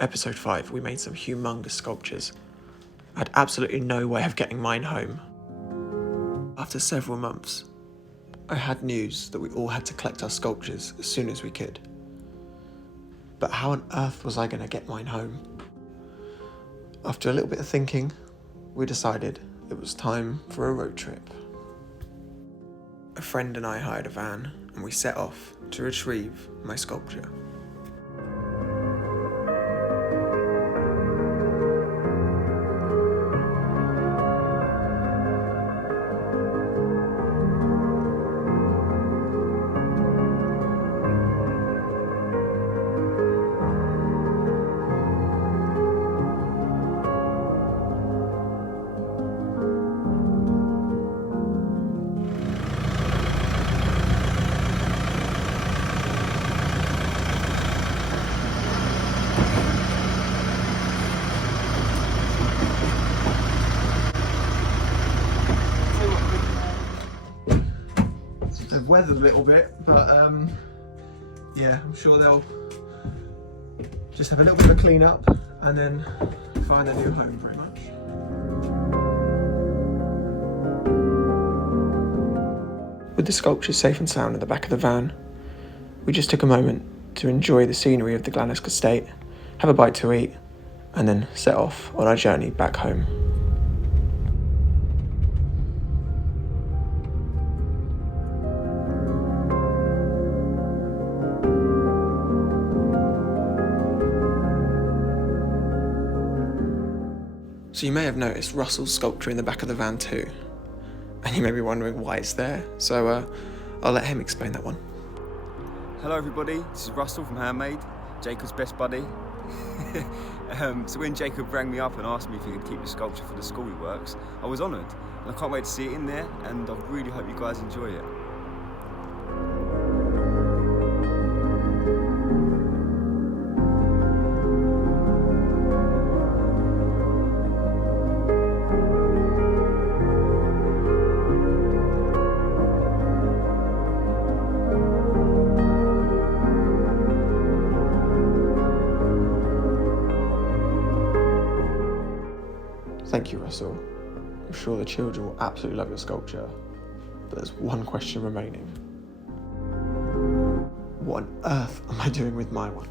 Episode 5, we made some humongous sculptures. I had absolutely no way of getting mine home. After several months, I had news that we all had to collect our sculptures as soon as we could. But how on earth was I going to get mine home? After a little bit of thinking, we decided it was time for a road trip. A friend and I hired a van and we set off to retrieve my sculpture. They've weathered a little bit, but yeah, I'm sure they'll just have a little bit of a clean up and then find a new home pretty much. With the sculptures safe and sound at the back of the van, we just took a moment to enjoy the scenery of the Glannesk estate, have a bite to eat, and then set off on our journey back home. So you may have noticed Russell's sculpture in the back of the van too, and you may be wondering why it's there, so I'll let him explain that one. Hello everybody, this is Russell from Handmade, Jacob's best buddy. So when Jacob rang me up and asked me if he could keep the sculpture for the school he works, I was honoured, and I can't wait to see it in there, and I really hope you guys enjoy it. Thank you, Russell. I'm sure the children will absolutely love your sculpture, but there's one question remaining. What on earth am I doing with my one?